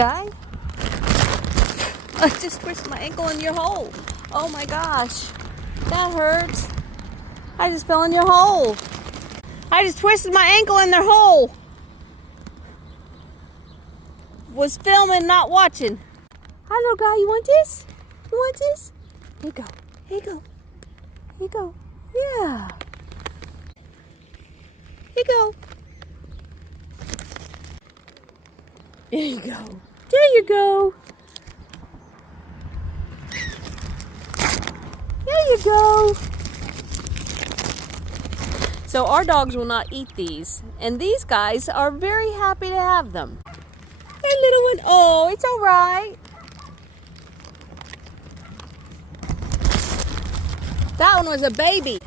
Guy? I just twisted my ankle in your hole. Oh my gosh. That hurts. I just fell in your hole. I just twisted my ankle in their hole. Was filming, not watching. Hi, little guy. You want this? You want this? Here you go. Here you go. Here you go. Yeah. Here you go. There you go. There you go. There you go. So our dogs will not eat these, and these guys are very happy to have them. Hey, little one. Oh, it's all right. That one was a baby.